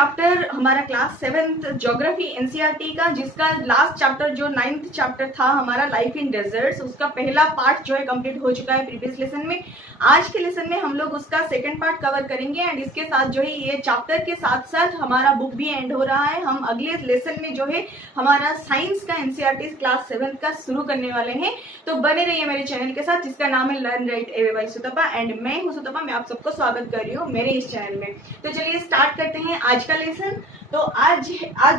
Chapter हमारा class 7th geography NCERT का, जिसका लास्ट चैप्टर जो 9th चैप्टर था हमारा लाइफ इन डेजर्ट्स, उसका पहला पार्ट जो है कंप्लीट हो चुका है प्रीवियस लेसन में। आज के लेसन में हम लोग उसका सेकंड पार्ट कवर करेंगे एंड इसके साथ जो है ये चैप्टर के साथ साथ हमारा बुक भी एंड हो रहा है। हम अगले लेसन में जो है हमारा साइंस का एनसीईआरटी क्लास 7 का शुरू करने वाले हैं। तो बने रहिए मेरे चैनल के साथ जिसका नाम है learn right away by Sutapa and मैं हूँ सुतपा। मैं आप सबको स्वागत कर रही हूँ मेरे इस चैनल में। तो चलिए स्टार्ट करते हैं आज का लेसन। तो आज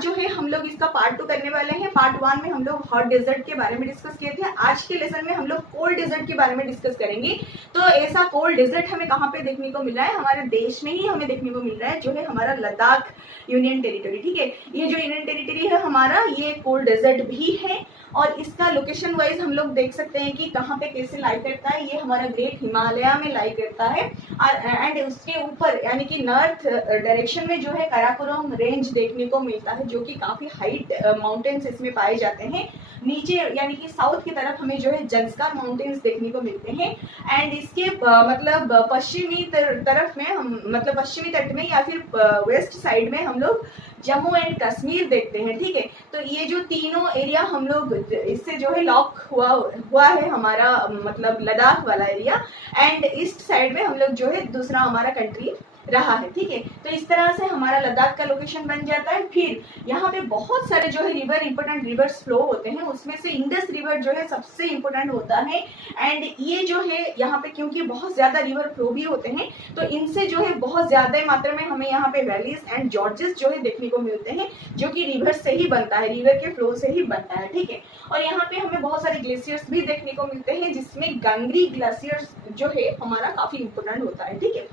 जो है हम लोग इसका पार्ट 2 करने वाले हैं। पार्ट 1 में हम लोग हॉट डेजर्ट के बारे में डिस्कस किए थे। आज के लेसन में हम लोग कोल्ड डेजर्ट के बारे में डिस्कस करेंगे। तो ऐसा कोल्ड डेजर्ट हमें कहाँ पे देखने को मिल रहा है? हमारे देश में ही हमें देखने को मिल रहा है, जो है हमारा लद्दाख यूनियन टेरिटरी। ठीक है, ये जो यूनियन टेरिटरी है हमारा, ये कोल्ड डेजर्ट भी है और इसका लोकेशन वाइज हम लोग देख सकते हैं कि कहाँ पे कैसे लाई करता है। ये हमारा ग्रेट हिमालय में लाई करता है एंड उसके ऊपर यानी कि नॉर्थ डायरेक्शन में जो है काराकोरम रेंज देखने को मिलता है, जो कि काफी हाइट माउंटेन्स इसमें पाए जाते हैं। नीचे यानी कि साउथ की तरफ हमें जो है जंस्कार माउंटेन्स देखने को मिलते हैं एंड इसके मतलब पश्चिमी तरफ में हम मतलब पश्चिमी तट में या फिर वेस्ट साइड में हम लोग जम्मू एंड कश्मीर देखते हैं। ठीक है, तो ये जो तीनों एरिया हम लोग इससे जो है लॉक हुआ है हमारा मतलब लद्दाख वाला एरिया एंड ईस्ट साइड में हम लोग जो है दूसरा हमारा कंट्री रहा है। ठीक है, तो इस तरह से हमारा लद्दाख का लोकेशन बन जाता है। फिर यहाँ पे बहुत सारे जो है रिवर इंपोर्टेंट रिवर्स फ्लो होते हैं, उसमें से इंडस रिवर जो है सबसे इंपोर्टेंट होता है एंड ये जो है यहाँ पे क्योंकि बहुत ज्यादा रिवर फ्लो भी होते हैं तो इनसे जो है बहुत ज्यादा मात्रा में हमें यहाँ पे वैलीज एंड जॉर्जेस जो है देखने को मिलते हैं, जो कि रिवर से ही बनता है, रिवर के फ्लो से ही बनता है। ठीक है, और यहाँ पे हमें बहुत सारे ग्लेशियर्स भी देखने को मिलते हैं, जिसमें गंगरी ग्लेशियर्स जो है हमारा काफी इंपोर्टेंट होता है। ठीक है,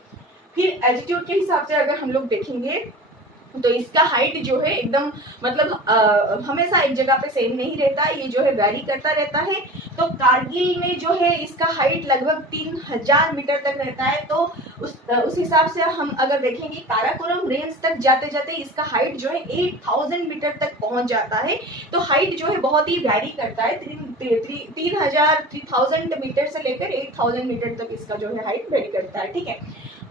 फिर एल्टीट्यूड के हिसाब से अगर हम लोग देखेंगे तो इसका हाइट जो है एकदम मतलब हमेशा एक जगह पे सेम नहीं रहता है, ये जो है वैरी करता रहता है। तो कारगिल में जो है इसका हाइट लगभग 3000 मीटर तक रहता है। तो उस हिसाब से हम अगर देखेंगे काराकोरम रेंज तक जाते जाते इसका हाइट जो है 8000 मीटर तक पहुंच जाता है। तो हाइट जो है बहुत ही वैरी करता है, 3000 मीटर से लेकर 8000 मीटर तक इसका जो है हाइट वेरी करता है। ठीक है,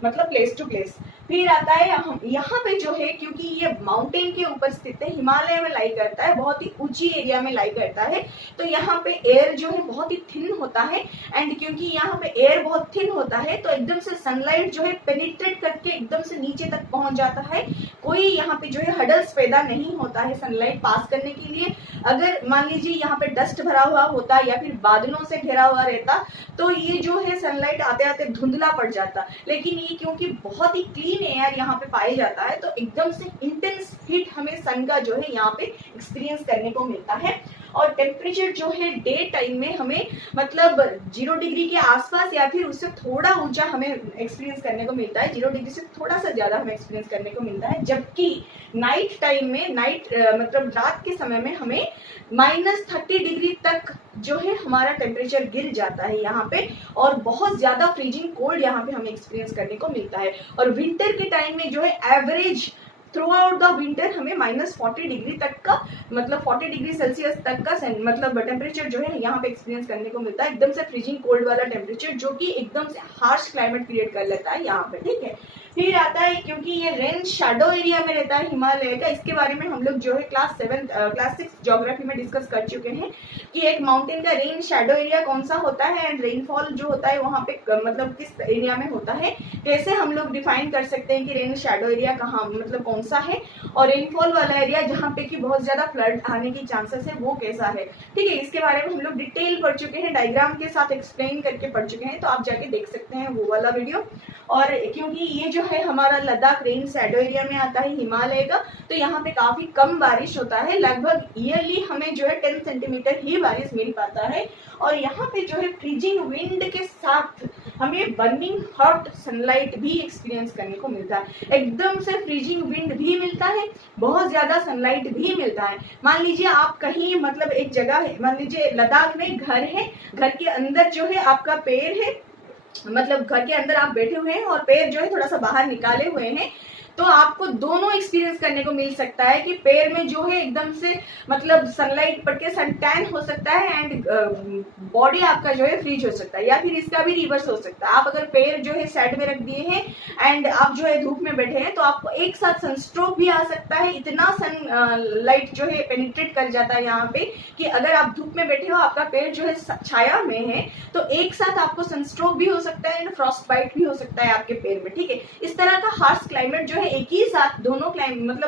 मतलब प्लेस टू प्लेस। फिर आता है यहाँ पे जो है क्योंकि ये माउंटेन के ऊपर स्थित है, हिमालय में लाई करता है, बहुत ही ऊंची एरिया में लाई करता है, तो यहाँ पे एयर जो है बहुत ही थिन होता है एंड क्योंकि यहाँ पे एयर बहुत थिन होता है तो एकदम से सनलाइट जो है पेनिट्रेट करके एकदम से नीचे तक पहुंच जाता है। कोई यहाँ पे जो है हडल्स पैदा नहीं होता है सनलाइट पास करने के लिए। अगर मान लीजिए यहाँ पे डस्ट भरा हुआ होता या फिर बादलों से घिरा हुआ रहता तो ये जो है सनलाइट आते आते धुंधला पड़ जाता, लेकिन ये क्योंकि बहुत ही क्लीन एयर यहाँ पे पाया जाता है तो एकदम से इंटेंस हीट हमें सन का जो है यहाँ पे एक्सपीरियंस करने को मिलता है। और टेम्परेचर जो है डे टाइम में हमें मतलब 0 डिग्री के आसपास या फिर उससे थोड़ा ऊंचा हमें एक्सपीरियंस करने को मिलता है, 0 डिग्री से थोड़ा सा ज्यादा हमें एक्सपीरियंस करने को मिलता है। जबकि नाइट टाइम में मतलब रात के समय में हमें -30 डिग्री तक जो है हमारा टेम्परेचर गिर जाता है यहाँ पे और बहुत ज्यादा फ्रीजिंग कोल्ड यहाँ पे हमें एक्सपीरियंस करने को मिलता है। और विंटर के टाइम में जो है average through out the winter हमें -40 डिग्री तक का मतलब 40 डिग्री सेल्सियस तक का मतलब टेम्परेचर जो है यहाँ पे एक्सपीरियंस करने को मिलता है, एकदम से फ्रीजिंग कोल्ड वाला टेम्परेचर जो कि एकदम से हार्श क्लाइमेट क्रिएट कर लेता है यहाँ पे। ठीक है, फिर आता है क्योंकि ये रेन शैडो एरिया में रहता है हिमालय का, इसके बारे में हम लोग जो है क्लास 6 ज्योग्राफी में डिस्कस कर चुके हैं कि एक माउंटेन का रेन शैडो एरिया कौन सा होता है एंड रेनफॉल जो होता है वहाँ पे मतलब किस एरिया में होता है, कैसे हम लोग डिफाइन कर सकते हैं कि रेन शैडो एरिया कहाँ मतलब कौन सा है और रेनफॉल वाला एरिया जहाँ पे कि बहुत ज्यादा फ्लड आने की चांसेस है वो कैसा है। ठीक है, इसके बारे में हम लोग डिटेल पढ़ चुके हैं, डायग्राम के साथ एक्सप्लेन करके पढ़ चुके हैं, तो आप जाके देख सकते हैं वो वाला वीडियो। और क्योंकि ये जो है हमारा लद्दाख रेन शैडो एरिया में आता है हिमालय का, तो यहाँ पे काफी कम बारिश होता है, लगभग ईयरली हमें जो है 10 सेंटीमीटर ही बारिश मिल पाता है। और यहाँ पे जो है फ्रीजिंग विंड के साथ हमें बर्निंग हॉट सनलाइट भी एक्सपीरियंस करने को मिलता है, एकदम से फ्रीजिंग विंड भी मिलता है, बहुत ज्यादा सनलाइट भी मिलता है। मान लीजिए आप कहीं मतलब एक जगह है, मान लीजिए लद्दाख में घर है, घर के अंदर जो है आपका पेड़ है, मतलब घर के अंदर आप बैठे हुए हैं और पैर जो है थोड़ा सा बाहर निकाले हुए हैं, तो आपको दोनों एक्सपीरियंस करने को मिल सकता है कि पैर में जो है एकदम से मतलब सनलाइट पड़ के सन टैन हो सकता है एंड बॉडी आपका जो है फ्रीज हो सकता है, या फिर इसका भी रिवर्स हो सकता है। आप अगर पैर जो है साइड में रख दिए हैं एंड आप जो है धूप में बैठे हैं तो आपको एक साथ सनस्ट्रोक भी आ सकता है। इतना सन लाइट जो है पेनिट्रेट कर जाता है यहाँ पे कि अगर आप धूप में बैठे हो, आपका पैर जो है छाया में है, तो एक साथ आपको सनस्ट्रोक भी हो सकता है एंड फ्रॉस्ट बाइट भी हो सकता है आपके पैर में, ठीक है। इस तरह का हार्श क्लाइमेट जो है एक ही साथ दोनों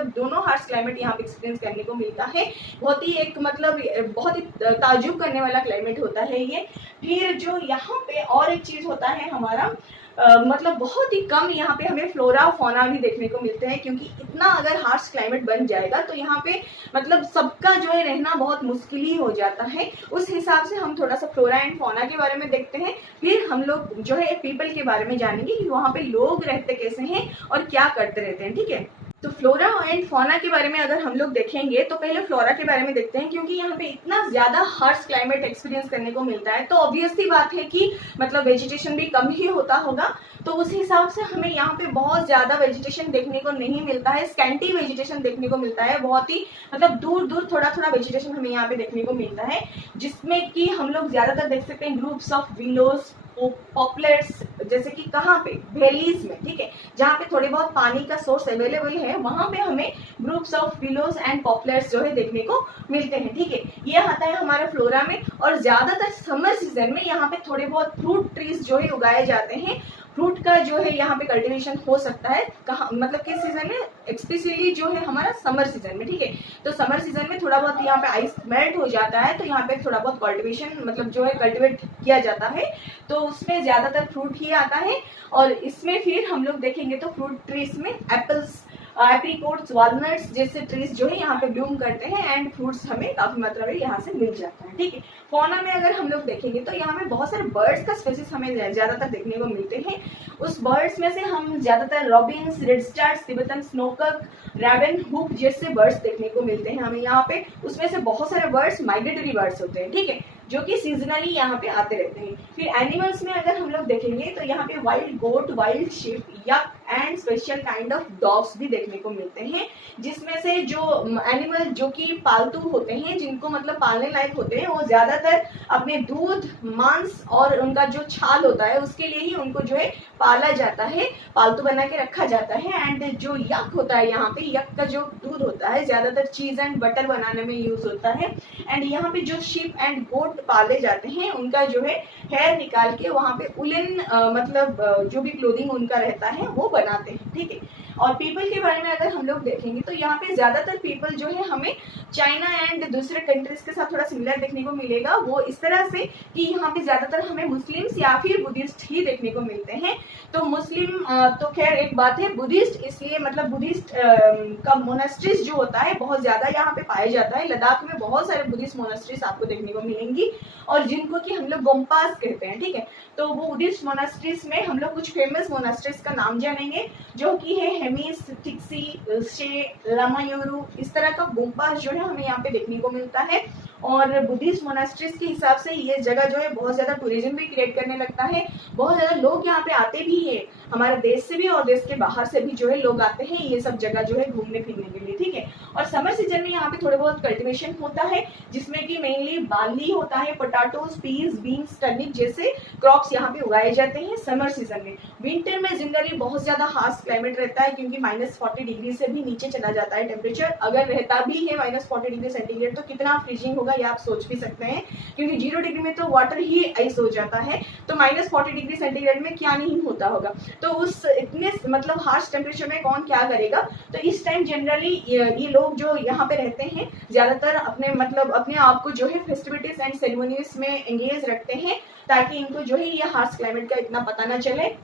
दोनों हार्श क्लाइमेट यहाँ पे एक्सपीरियंस करने को मिलता है। बहुत ही एक मतलब बहुत ही ताजुब करने वाला क्लाइमेट होता है ये। फिर जो यहाँ पे और एक चीज होता है हमारा मतलब बहुत ही कम यहाँ पे हमें फ्लोरा फौना भी देखने को मिलते हैं, क्योंकि इतना अगर हार्श क्लाइमेट बन जाएगा तो यहाँ पे मतलब सबका जो है रहना बहुत मुश्किल ही हो जाता है। उस हिसाब से हम थोड़ा सा फ्लोरा एंड फौना के बारे में देखते हैं, फिर हम लोग जो है पीपल के बारे में जानेंगे कि वहाँ पे लोग रहते कैसे हैं और क्या करते रहते हैं, ठीक है। तो फ्लोरा एंड फौना के बारे में अगर हम लोग देखेंगे तो पहले फ्लोरा के बारे में देखते हैं, क्योंकि यहाँ पे इतना ज्यादा हार्श क्लाइमेट एक्सपीरियंस करने को मिलता है तो ऑब्वियस सी बात है कि मतलब वेजिटेशन भी कम ही होता होगा। तो उस हिसाब से हमें यहाँ पे बहुत ज्यादा वेजिटेशन देखने को नहीं मिलता है, स्कैंटी वेजिटेशन देखने को मिलता है। बहुत ही मतलब दूर दूर थोड़ा थोड़ा वेजिटेशन हमें यहाँ पे देखने को मिलता है, जिसमें कि हम लोग ज्यादातर देख सकते हैं ग्रुप्स ऑफ विलोज, पॉपुलर्स, जैसे कि कहाँ पे वैलीज में, ठीक है, जहाँ पे थोड़े बहुत पानी का सोर्स अवेलेबल है वहां पे हमें ग्रुप्स ऑफ विलोज एंड पॉपुलर्स जो है देखने को मिलते हैं, ठीक है। ये आता है हमारा फ्लोरा में। और ज्यादातर समर सीजन में यहाँ पे थोड़े बहुत फ्रूट ट्रीज जो है उगाए जाते हैं। फ्रूट का जो है यहाँ पे कल्टीवेशन हो सकता है कहाँ मतलब किस सीजन में, एक्सपेशली जो है हमारा समर सीजन में, ठीक है। तो समर सीजन में थोड़ा बहुत यहाँ पे आइस मेल्ट हो जाता है तो यहाँ पे थोड़ा बहुत कल्टीवेशन मतलब जो है कल्टीवेट किया जाता है, तो उसमें ज्यादातर फ्रूट ही आता है। और इसमें फिर हम लोग देखेंगे तो फ्रूट ट्रीज में एप्पल्स, एप्रिकॉट्स, वॉलनट्स जैसे ट्रीज जो है यहाँ पे ब्लूम करते हैं एंड फ्रूट्स हमें काफी मात्रा में यहाँ से मिल जाता है, ठीक है। फौना में अगर हम लोग देखेंगे तो यहाँ पे बहुत सारे बर्ड्स का स्पेसिस हमें ज्यादातर देखने को मिलते हैं। उस बर्ड्स में से हम ज्यादातर robins, redstarts, Tibetan snowcock, raven हुक जैसे बर्ड्स देखने को मिलते हैं हमें यहाँ पे। उसमें से बहुत सारे बर्ड्स माइग्रेटरी बर्ड्स होते हैं, ठीक है, जो कि सीजनली यहाँ पे आते रहते हैं। फिर एनिमल्स में अगर हम लोग देखेंगे तो यहाँ पे वाइल्ड गोट, वाइल्ड शिप, यक and special kind of dogs भी देखने को मिलते हैं, जिसमें से जो एनिमल जो कि पालतू होते हैं, जिनको मतलब पालने लायक होते हैं, वो ज्यादातर अपने दूध, मांस और उनका जो छाल होता है उसके लिए ही उनको जो है पाला जाता है, पालतू बना के रखा जाता है। एंड जो यक होता है यहाँ पे, यक का जो दूध होता है ज्यादातर चीज एंड बटर बनाने में यूज होता है। एंड यहाँ पे जो शिप एंड गोट पाले जाते हैं उनका जो है हेयर निकाल के वहां पे उलन मतलब जो भी क्लोथिंग उनका रहता है वो बनाते हैं, ठीक है। और पीपल के बारे में अगर हम लोग देखेंगे तो यहाँ पे ज्यादातर पीपल जो है हमें चाइना एंड दूसरे कंट्रीज के साथ थोड़ा सिमिलर देखने को मिलेगा। वो इस तरह से कि यहाँ पे ज्यादातर हमें मुस्लिम्स या फिर बुद्धिस्ट ही देखने को मिलते हैं। तो मुस्लिम तो खैर एक बात है, बुद्धिस्ट इसलिए मतलब बुद्धिस्ट का मोनास्ट्रीज जो होता है बहुत ज्यादा यहाँ पे पाया जाता है। लद्दाख में बहुत सारे बुद्धिस्ट मोनास्ट्रीज आपको देखने को मिलेंगी और जिनको कि हम लोग गोम्पास कहते हैं, ठीक है। तो वो बुद्धिस्ट मोनास्ट्रीज में हम लोग कुछ फेमस मोनास्ट्रीज का नाम जानेंगे, जो कि है हेमिस, तिक्सी, शे, लामायोरू। इस तरह का गोम्पास जो है हमें यहाँ पे देखने को मिलता है। और बुद्धिस्ट मोनास्ट्रीज के हिसाब से ये जगह जो है बहुत ज्यादा टूरिज्म भी क्रिएट करने लगता है। बहुत ज्यादा लोग यहाँ पे आते भी है, हमारे देश से भी और देश के बाहर से भी जो है लोग आते हैं ये सब जगह जो है घूमने फिरने के लिए, ठीक है। और समर सीजन में यहाँ पे थोड़े बहुत कल्टीवेशन होता है, जिसमें कि मेनली बार्ली होता है, पोटैटोज, पीस, बीन्स, टर्निप जैसे क्रॉप्स यहाँ पे उगाए जाते हैं समर सीजन में। विंटर में जनरली बहुत ज्यादा हार्श क्लाइमेट रहता है, क्योंकि -40 डिग्री से भी नीचे चला जाता है टेम्परेचर। अगर रहता भी है -40 डिग्री सेंटीग्रेड तो कितना फ्रीजिंग होगा ये आप सोच भी सकते हैं, क्योंकि 0 डिग्री में तो वाटर ही आइस हो जाता है, तो -40 डिग्री सेंटीग्रेड में क्या नहीं होता होगा। तो उस इतने मतलब हार्श टेम्परेचर में कौन क्या करेगा। तो इस टाइम जनरली ये लोग जो यहाँ पे रहते हैं ज्यादातर अपने मतलब अपने आप को जो है फेस्टिविटीज एंड सेरेमनीज में एंगेज रखते हैं, ताकि इनको जो है ये हार्श क्लाइमेट का इतना पता ना चले।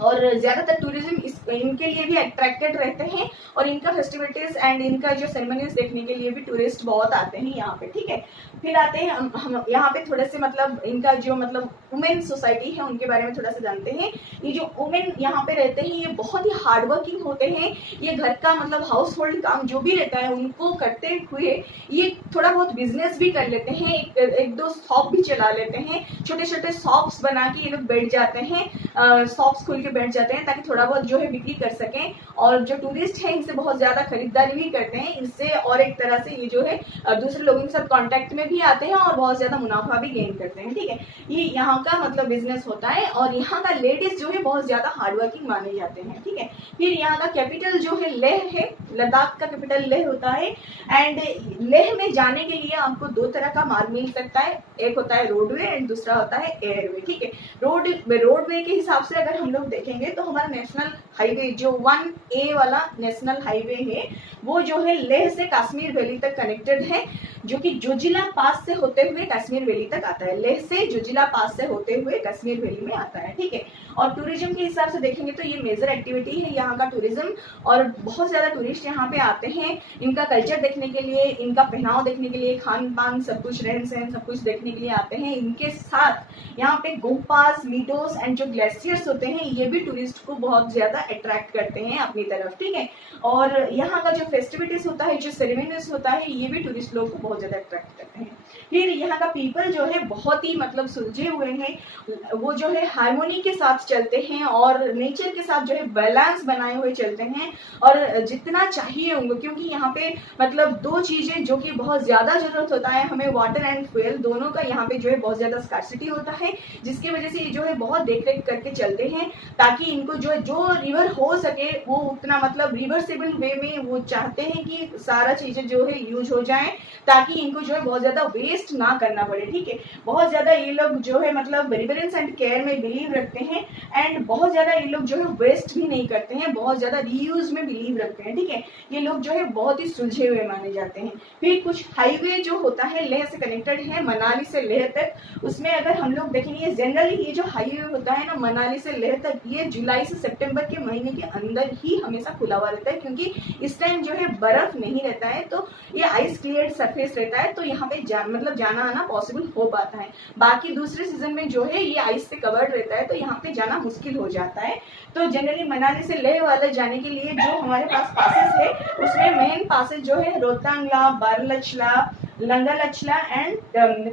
और ज्यादातर टूरिज्म इनके लिए भी अट्रैक्टेड रहते हैं और इनका फेस्टिविटीज एंड इनका जो सेरेमनीज देखने के लिए भी टूरिस्ट बहुत आते हैं यहाँ पे, ठीक है। फिर आते हैं हम यहाँ पे थोड़े से मतलब इनका जो मतलब वुमेन सोसाइटी है उनके बारे में थोड़ा सा जानते हैं। ये जो वुमेन यहाँ पे रहते हैं ये बहुत ही हार्ड वर्किंग होते हैं। ये घर का मतलब हाउस होल्ड काम जो भी रहता है उनको करते हुए ये थोड़ा बहुत बिजनेस भी कर लेते हैं, एक दो शॉप भी चला लेते हैं, छोटे छोटे शॉप्स बना के ये लोग बैठ जाते हैं, शॉप्स खुल के बैठ जाते हैं ताकि थोड़ा बहुत जो है बिक्री कर सकें, और जो टूरिस्ट है इनसे बहुत ज़्यादा खरीदारी भी करते हैं, इससे और एक तरह से ये जो है दूसरे लोगों के साथ कांटेक्ट में भी आते हैं और बहुत ज़्यादा मुनाफा भी गेन करते हैं। ठीक है, ये यहाँ का मतलब बिजनेस होता है, और यहाँ का लेडीज जो है बहुत ज़्यादा हार्डवर्किंग माने जाते हैं। ठीक है, फिर यहाँ का कैपिटल जो है लेह है, लद्दाख का कैपिटल लेह होता है। एंड लेह में जाने के लिए आपको दो तरह का मार्ग मिल सकता है, एक होता है रोडवे एंड दूसरा होता है एयरवे। ठीक है, रोडवे के हिसाब से अगर हम लोग देखेंगे तो हमारा नेशनल हाईवे जो 1A वाला नेशनल हाईवे है वो जो है लेह से कश्मीर वैली तक कनेक्टेड है, जो कि जोजिला पास से होते हुए कश्मीर वैली तक आता है। लेह से जोजिला पास से होते हुए कश्मीर वैली में आता है। ठीक है, और टूरिज्म के हिसाब से देखेंगे तो ये मेजर एक्टिविटी है यहाँ का टूरिज्म, और बहुत ज्यादा टूरिस्ट यहाँ पे आते हैं इनका कल्चर देखने के लिए, इनका पहनाव देखने के लिए, खान पान सब कुछ, रहन सहन सब कुछ देखने के लिए आते हैं। इनके साथ यहाँ पे गोपास, मीडोस एंड जो ग्लेशियर्स होते हैं ये भी टूरिस्ट को बहुत ज्यादा अट्रैक्ट करते हैं अपनी तरफ। ठीक है, और यहाँ का जो फेस्टिविटीज होता है, जो सेरेमनीज होता है, ये भी टूरिस्ट लोग को बहुत ज्यादा अट्रैक्ट करते हैं। फिर यहाँ का पीपल जो है बहुत ही मतलब सुलझे हुए हैं, वो जो है हार्मोनी के साथ चलते हैं और नेचर के साथ जो है बैलेंस बनाए हुए चलते हैं, और जितना चाहिए उनको, क्योंकि यहाँ पे मतलब दो चीजें जो कि बहुत ज्यादा जरूरत होता है हमें, वाटर एंड फ्यूल, दोनों का यहाँ पे जो है बहुत ज्यादा स्कार्सिटी होता है, जिसकी वजह से ये जो है बहुत देख रेख करके चलते हैं ताकि इनको जो रिवर हो सके वो उतना मतलब रिवर्सिबल वे में वो चाहते हैं कि सारा चीजें जो है यूज हो जाए ताकि इनको जो है बहुत ज्यादा वेस्ट ना करना पड़े। ठीक है, बहुत ज्यादा ये लोग जो है मतलब रिवरेंस एंड केयर में बिलीव रखते हैं, एंड बहुत ज्यादा ये लोग जो है वेस्ट भी नहीं करते हैं, बहुत ज्यादा रीयूज में बिलीव रखते हैं। ठीक है, ये लोग जो है बहुत ही सुलझे हुए माने जाते हैं। फिर कुछ हाईवे जो होता है लेह से कनेक्टेड है, मनाली से लेह तक, उसमें अगर हम लोग देखेंगे जनरली ये जो हाईवे होता है ना मनाली से लेह तक, ये जुलाई से सितंबर के महीने के अंदर ही हमेशा खुला हुआ रहता है, क्योंकि इस टाइम जो है बर्फ नहीं रहता है, तो ये आइस क्लियर सरफेस रहता है, तो यहाँ पे मतलब जाना आना पॉसिबल हो पाता है। बाकी दूसरे सीजन में जो है ये आइस से कवर्ड रहता है, तो यहाँ पे जाना मुश्किल हो जाता है। तो जनरली मनाली से लेह वाले जाने के लिए जो हमारे पास पासेस है उसमें मेन पासेस जो है रोहतांगला, बारलचला, लंगालचला एंड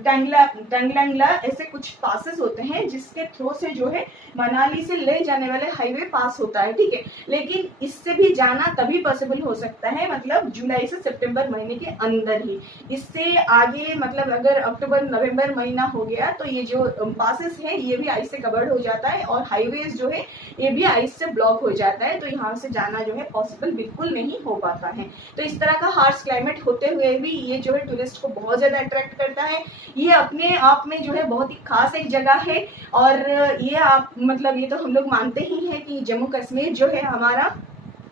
टंगलंगला, ऐसे कुछ पासेस होते हैं जिसके थ्रू से जो है मनाली से ले जाने वाले हाईवे पास होता है। ठीक है, लेकिन इससे भी जाना तभी पॉसिबल हो सकता है मतलब जुलाई से सितंबर महीने के अंदर ही। इससे आगे मतलब अगर अक्टूबर नवंबर महीना हो गया तो ये जो पासेस है ये भी आइस से कवर्ड हो जाता है, और हाईवेज जो है ये भी आइस से ब्लॉक हो जाता है, तो यहाँ से जाना जो है पॉसिबल बिल्कुल नहीं हो पाता है। तो इस तरह का हार्श क्लाइमेट होते हुए भी ये जो है टूरिस्ट को बहुत ज्यादा अट्रैक्ट करता है। ये अपने आप में जो है बहुत ही खास एक जगह है, और ये आप मतलब ये तो हम लोग मानते ही हैं कि जम्मू कश्मीर जो है हमारा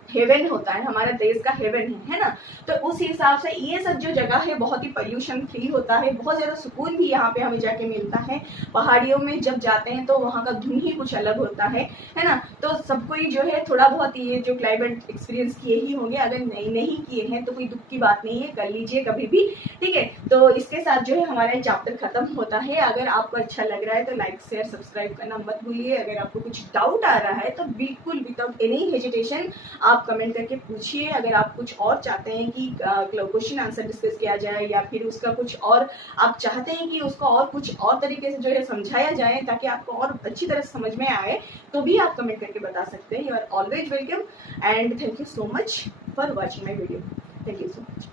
हेवन होता है, हमारे देश का हेवन है ना। तो उस हिसाब से ये सब जो जगह है बहुत ही पोल्यूशन फ्री होता है, बहुत ज्यादा सुकून भी यहाँ पे हमें जाके मिलता है। पहाड़ियों में जब जाते हैं तो वहाँ का धुन ही कुछ अलग होता है ना। तो सबको ही जो है थोड़ा बहुत ये जो क्लाइमेट एक्सपीरियंस किए ही होंगे, अगर नहीं किए हैं तो कोई दुख की बात नहीं है, कर लीजिए कभी भी। ठीक है, तो इसके साथ जो है हमारा चैप्टर खत्म होता है। अगर आपको अच्छा लग रहा है तो लाइक शेयर सब्सक्राइब करना मत भूलिए। अगर आपको कुछ डाउट आ रहा है तो बिल्कुल विदाउट एनी हेजिटेशन आप कमेंट करके पूछिए। अगर आप कुछ और चाहते हैं कि क्वेश्चन आंसर डिस्कस किया जाए, या फिर उसका कुछ और आप चाहते हैं कि उसको और कुछ और तरीके से जो है समझाया जाए ताकि आपको और अच्छी तरह से समझ में आए, तो भी आप कमेंट करके बता सकते हैं। You are always welcome and thank you so much for watching my video. Thank you so much.